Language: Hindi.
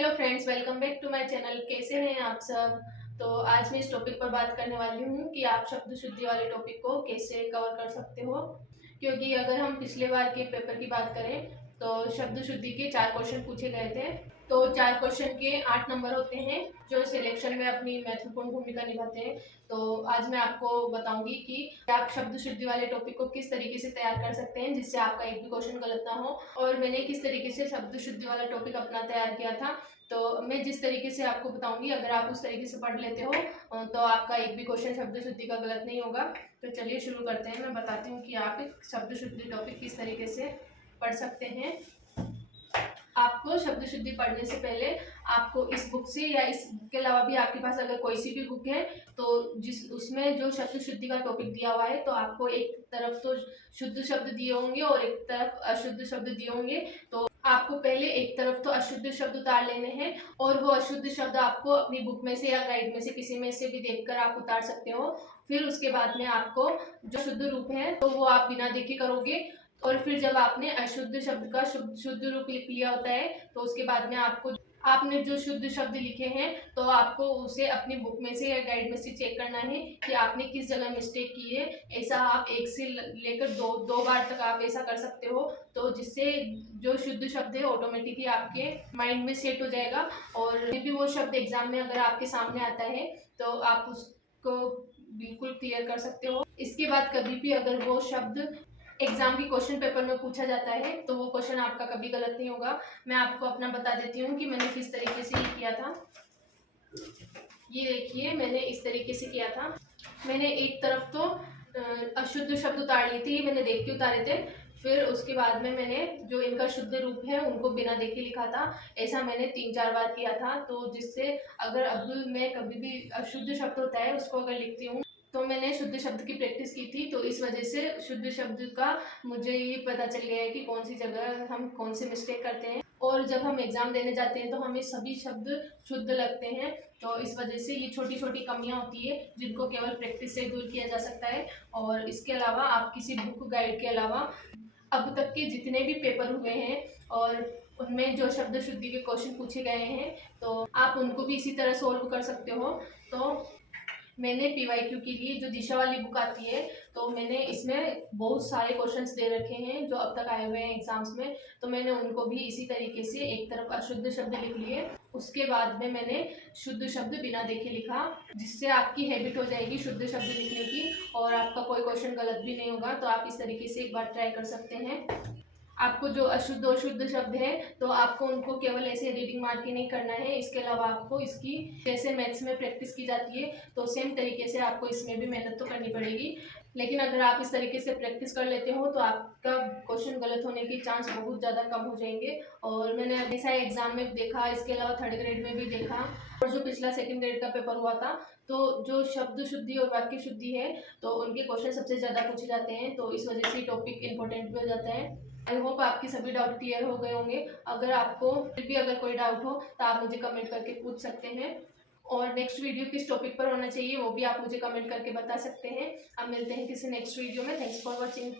Hello friends, welcome back to my channel. कैसे हैं आप सब। तो आज मैं इस टॉपिक पर बात करने वाली हूँ कि आप शब्द शुद्धि वाले टॉपिक को कैसे कवर कर सकते हो। क्योंकि अगर हम पिछले बार के पेपर की बात करें तो शब्द शुद्धि के 4 क्वेश्चन पूछे गए थे। तो 4 क्वेश्चन के 8 नंबर होते हैं जो सिलेक्शन में अपनी महत्वपूर्ण भूमिका निभाते हैं। तो आज मैं आपको बताऊंगी कि आप शब्द शुद्धि वाले टॉपिक को किस तरीके से तैयार कर सकते हैं जिससे आपका एक भी क्वेश्चन गलत ना हो, और मैंने किस तरीके से शब्द शुद्धि वाला टॉपिक अपना तैयार किया था। तो मैं जिस तरीके से आपको बताऊंगी, अगर आप उस तरीके से पढ़ लेते हो तो आपका एक भी क्वेश्चन शब्द शुद्धि का गलत नहीं होगा। तो चलिए शुरू करते हैं। मैं बताती हूँ कि आप एक शब्द शुद्धि टॉपिक किस तरीके से पढ़ सकते हैं। आपको शब्द शुद्धि पढ़ने से पहले आपको इस बुक से या इस बुक के अलावा भी आपके पास अगर कोई सी भी बुक है तो जिस उसमें जो शब्द शुद्धि का टॉपिक दिया हुआ है, तो आपको एक तरफ तो शुद्ध शब्द दिए होंगे और एक तरफ अशुद्ध शब्द दिए होंगे। तो आपको पहले एक तरफ तो अशुद्ध शब्द उतार लेने हैं और वो अशुद्ध शब्द आपको अपनी बुक में से या गाइड में से किसी में से भी देखकर आप उतार सकते हो। फिर उसके बाद में आपको जो शुद्ध रूप है तो वो आप बिना देखे करोगे। और फिर जब आपने अशुद्ध शब्द का शुद्ध रूप लिख लिया होता है तो उसके बाद में आपने जो शुद्ध शब्द लिखे हैं तो आपको उसे अपनी बुक में से या गाइड में से चेक करना है कि आपने किस जगह मिस्टेक की है। ऐसा आप एक से लेकर दो बार तक आप ऐसा कर सकते हो, तो जिससे जो शुद्ध शब्द है ऑटोमेटिकली आपके माइंड में सेट हो जाएगा। और भी वो शब्द एग्जाम में अगर आपके सामने आता है तो आप उसको बिल्कुल क्लियर कर सकते हो। इसके बाद कभी भी अगर वो शब्द एग्जाम की क्वेश्चन पेपर में पूछा जाता है तो वो क्वेश्चन आपका कभी गलत नहीं होगा। मैं आपको अपना बता देती हूँ कि मैंने किस तरीके से ये किया था। ये देखिए, मैंने इस तरीके से किया था। मैंने एक तरफ तो अशुद्ध शब्द उतार लिए थे, ये मैंने देख के उतारे थे। फिर उसके बाद में मैंने जो इनका शुद्ध रूप है उनको बिना देखे लिखा था। ऐसा मैंने 3-4 बार किया था, तो जिससे अगर अब मैं कभी भी अशुद्ध शब्द होता है उसको अगर लिखती हूँ तो मैंने शुद्ध शब्द की प्रैक्टिस की थी, तो इस वजह से शुद्ध शब्द का मुझे ये पता चल गया है कि कौन सी जगह हम कौन से मिस्टेक करते हैं। और जब हम एग्जाम देने जाते हैं तो हमें सभी शब्द शुद्ध लगते हैं। तो इस वजह से ये छोटी छोटी कमियां होती है जिनको केवल प्रैक्टिस से दूर किया जा सकता है। और इसके अलावा आप किसी बुक गाइड के अलावा अब तक के जितने भी पेपर हुए हैं और उनमें जो शब्द शुद्धि के क्वेश्चन पूछे गए हैं तो आप उनको भी इसी तरह सोल्व कर सकते हो। तो मैंने पीवाईक्यू के लिए जो दिशा वाली बुक आती है तो मैंने इसमें बहुत सारे क्वेश्चंस दे रखे हैं जो अब तक आए हुए हैं एग्जाम्स में। तो मैंने उनको भी इसी तरीके से एक तरफ अशुद्ध शब्द लिख लिए, उसके बाद में मैंने शुद्ध शब्द बिना देखे लिखा, जिससे आपकी हैबिट हो जाएगी शुद्ध शब्द लिखने की और आपका कोई क्वेश्चन गलत भी नहीं होगा। तो आप इस तरीके से एक बार ट्राई कर सकते हैं। आपको जो अशुद्ध और शुद्ध शब्द है तो आपको उनको केवल ऐसे रीडिंग मार के नहीं करना है, इसके अलावा आपको इसकी जैसे मैथ्स में प्रैक्टिस की जाती है तो सेम तरीके से आपको इसमें भी मेहनत तो करनी पड़ेगी। लेकिन अगर आप इस तरीके से प्रैक्टिस कर लेते हो तो आपका क्वेश्चन गलत होने के चांस बहुत ज़्यादा कम हो जाएंगे। और मैंने ऐसा एग्जाम में देखा, इसके अलावा 3rd ग्रेड में भी देखा, और जो पिछला 2nd ग्रेड का पेपर हुआ था तो जो शब्द शुद्धि और वाक्य शुद्धि है तो उनके क्वेश्चन सबसे ज़्यादा पूछे जाते हैं। तो इस वजह से टॉपिक इंपॉर्टेंट भी हो जाता है। आई होप आपके सभी डाउट क्लियर हो गए होंगे। अगर आपको फिर भी अगर कोई डाउट हो तो आप मुझे कमेंट करके पूछ सकते हैं, और नेक्स्ट वीडियो किस टॉपिक पर होना चाहिए वो भी आप मुझे कमेंट करके बता सकते हैं। अब मिलते हैं किसी नेक्स्ट वीडियो में। Thanks for watching.